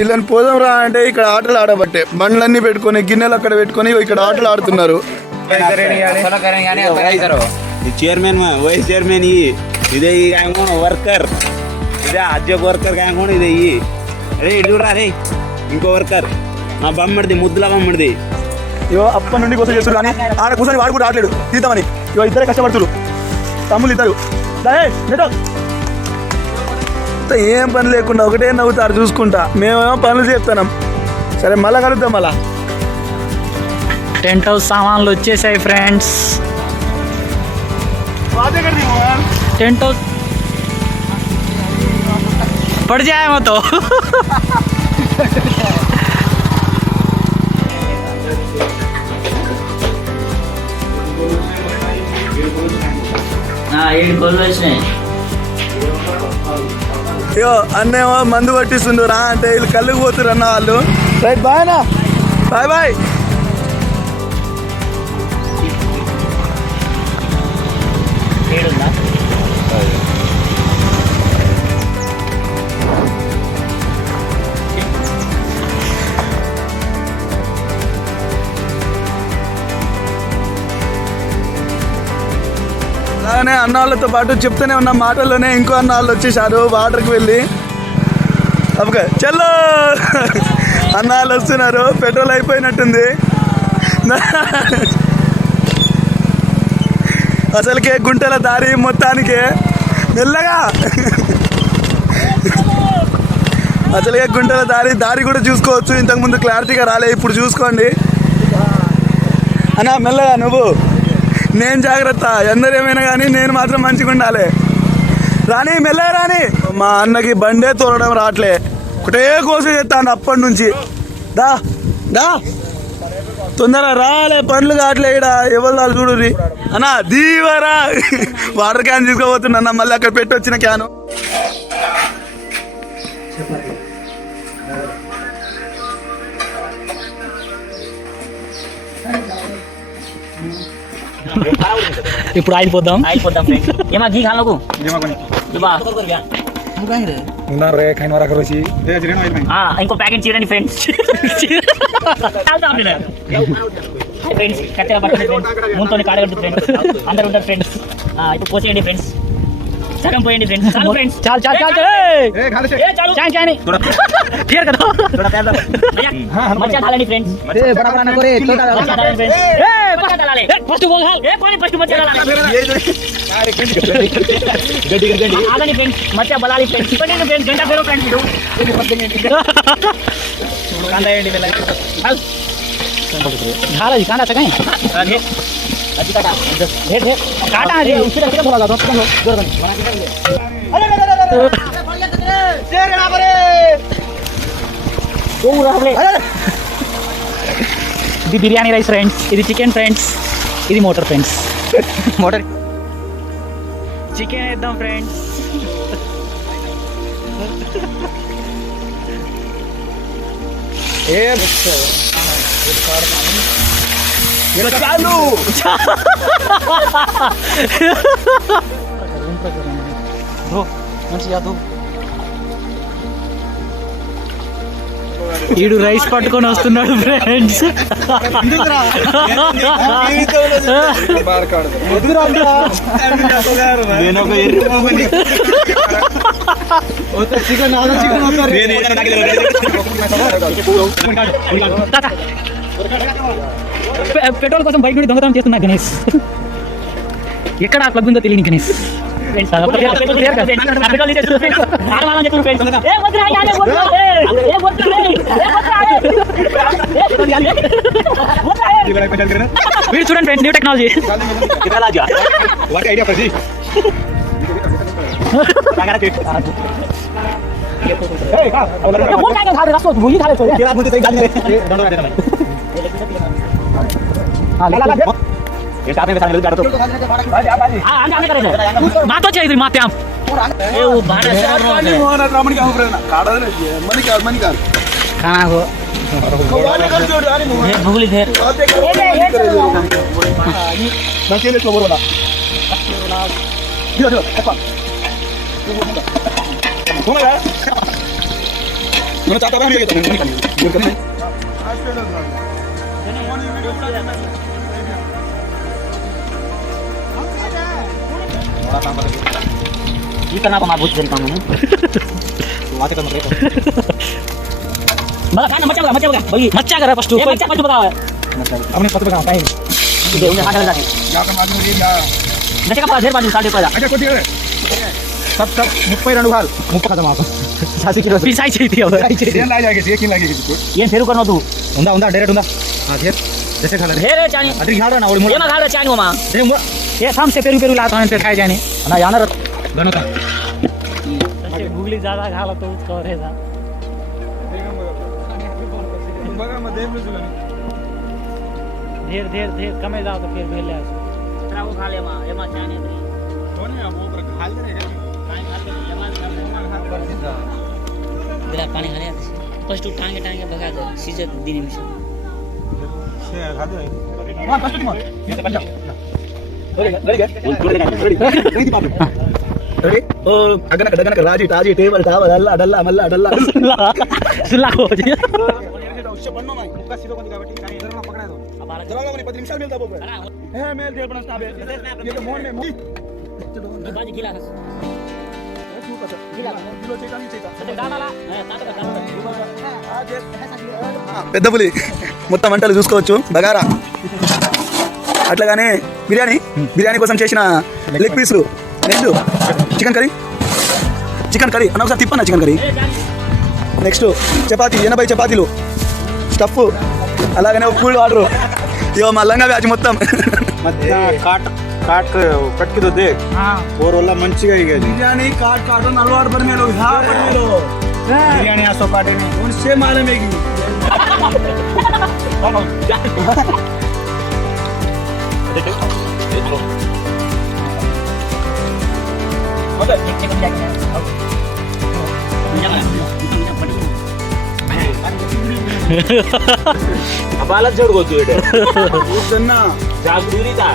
వీళ్ళని పోదాం రా అంటే ఇక్కడ ఆటలు ఆడబట్టే బండ్లన్నీ పెట్టుకొని గిన్నెలు అక్కడ పెట్టుకొని ఇక్కడ ఆటలు ఆడుతున్నారు. चेयरमैन में वही चेयरमैन ये इधे ये क्या कौन वर्कर इधे आज वर्कर क्या कौन इधे ये अरे इल्लूरा रे ఇంకో వర్కర్ నా బమ్మడిది ముద్దుల బమ్మడిది ఇవో అప్పటి నుండి కోసం చేస్తారు కానీ ఆడ కూర్చొని వాడు కూడా ఆడలేడు తీద్దామని. ఇవో ఇద్దరే కష్టపడుతురు తమ్ముళ్ళు ఇద్దరు. ఏం పని లేకుండా ఒకటే నవ్వుతారు చూసుకుంటా. మేమేమో పనులు చేస్తున్నాం. సరే మళ్ళా కలుద్దాం. మళ్ళా టెంట్ హౌస్ సామాన్లు వచ్చేసాయి ఫ్రెండ్స్. टेंट हाउस पड़ जाए वो तो అయ్యో అన్నేమో మందు పట్టిస్తుండ్రు రా అంటే వీళ్ళు కళ్ళుకు పోతురు అన్న వాళ్ళు. రైట్ బాయ్ అన్న, బాయ్ బాయ్. అలానే అన్న వాళ్ళతో పాటు చెప్తూనే ఉన్న మాటల్లోనే ఇంకో అన్న వాళ్ళు వచ్చేసారు వాటర్కి వెళ్ళి. ఓకే చల్లో అన్న వాళ్ళు వస్తున్నారు. పెట్రోల్ అయిపోయినట్టుంది. అసలుకే గుంటల దారి మొత్తానికి మెల్లగా అసలుకే గుంటల దారి కూడా చూసుకోవచ్చు. ఇంతకుముందు క్లారిటీగా రాలే, ఇప్పుడు చూసుకోండి అన్నా. మెల్లగా నువ్వు, నేను జాగ్రత్త. ఎందరు ఏమైనా కానీ నేను మాత్రం మంచిగా ఉండాలి. రాని మెల్లగా రాని. మా అన్నకి బండే తోలడం రావట్లే, ఒకటే కోసం చేస్తాను అప్పటి నుంచి. దా దా తొందరగా రాలే, పనులు కావట్లే. ఇక్కడ ఎవరు చూడుర్రి అన్నా. దీవరా వాటర్ క్యాన్ తీసుకోబోతున్నా. మళ్ళీ అక్కడ పెట్టి వచ్చిన క్యాను. ఇప్పుడు ఆయిపోద్దాం. ఏమా घी खा लो ఇంకో ప్యాకెట్ చీరండి ఫ్రెండ్స్. ఫ్రెండ్స్ కట్టెగా పట్టండి ఫ్రెండ్స్. ముంతో కాడగట్టు ఫ్రెండ్స్. అందరు ఉంటారు ఫ్రెండ్స్. ఇప్పుడు పోసేయండి ఫ్రెండ్స్. సగం పోయండి ఫ్రెండ్స్. చాలు ఫ్రెండ్స్. చాలు చాలు చాలు చాలు చాలు క్లియర్ కదా. మచ్చా డాలండి ఫ్రెండ్స్. ఫస్ట్ ఫస్ట్ మచ్చా డాలండి ఫ్రెండ్స్. మచ్చా బలాలి ఫ్రెండ్స్. ఇవ్వండి ఫ్రెండ్స్. గంట పేరు ఫ్రెండ్స్. कांदा एंडी में लगा झाला जी कांदा सकाई अजी काटा ढेर ढेर काटा जी उसी तरह बोला दोस्त को जोर कर अरे शेर ना परे ओ रावले ఇది బిర్యానీ రైస్ ఫ్రెండ్స్. ఇది చికెన్ ఫ్రెండ్స్. ఇది మోటార్ ఫ్రెండ్స్. మోటార్ చికెన్ వేద్దాం ఫ్రెండ్స్. చాలు ఈడు రైస్ పట్టుకొని వస్తున్నాడు ఫ్రెండ్స్. పెట్రోల్ కోసం బైక్ నుండి దొంగతనం చేస్తున్నా గణేష్. ఎక్కడ ప్లగ్ ఉందో తెలియని గణేష్. వీడు చూడండి ఫ్రెండ్స్, న్యూ టెక్నాలజీ. मातो चाहिए माते आप ए वो भाड़ा से मोहन रामन का ऊपर काड़ा दे मनी का खाना को ये भूली देर नकेले को बोला दियो कपा कौन है इतना को मार बुझ देता हूं वाते का मतलब मला काय मच्छा बघा बघी मच्छा करा फर्स्ट मच्छा फर्स्ट बताओ अपने पत्ते बघा काय दे उन्हें हाथ लगा जैसे का पास ढेर बाजू साढ़े पैदा अच्छा कोती रे सब 30 रन घाल मुप्पा खत्म आप 86 किलो पिसाई चाहिए होता है ये ला जाएगी ये किन लागेगी तू ये फेरू करनो तू उंदा उंदा डायरेक्ट उंदा हां ढेर जैसे खाला ढेर चानी अरे घाल ना और ये ना खा चानी मामा ये शाम से पेरू पेरू लाता है पे खाए जाने ना याना गणो का भूगली ज्यादा खाला तो करेगा ढेर ढेर ढेर कमे जाओ तो फिर भेले तेरा वो खा ले मां ये मां चानी कोण आहे वो पर घाल दे रे दिला पानी खाले फर्स्ट टांगे टांगे भगा दे सीजन दिन में से खा दे हां फर्स्ट टीम ये तो पंजाब रेडी ओ अगनक राजी ताजी टेबल टावल अल्ला अडल्ला मल्ला अडल्ला सुला हो जी मुक्का सीधो कोणी కాబట్టి काय जरा पकड़ा दो जरा लोगों ने 10 निमिष मिलता बोल है मेल डेढ़ बना स्टाफ है ये तो मोहन में मुड़ी बाजी गिला किलो चेता नहीं चेता పెద్ద పులి మొత్తం వంటలు చూసుకోవచ్చు బగారా అట్లాగానే బిర్యానీ కోసం చేసిన లెగ్ పీసులు నెక్స్ట్ చికెన్ కర్రీ అన్న ఒకసారి తిప్పన్నా చికెన్ కర్రీ నెక్స్ట్ చపాతీ 80 చపాతీలు స్టఫ్ అలాగనే ఒక కూల్ వాటర్ ఇవో మల్లంగా బ్యాచ్ మొత్తం ಮಧ್ಯ ಕಾಟ್ ಕಟ್ಕಿದ್ದು ದೇ ಓರೆಲ್ಲ ಮಂಚಿಗೆ ಈಗ బిర్యానీ కాట్ అలవాటు పడి మీరు ಬಿರಿಯಾನಿ ಆಸೋ ಕಾಟೇನೆ उनसे मालूम है कि अबाला जोड गोतू इकडे उसना जागरूरी ता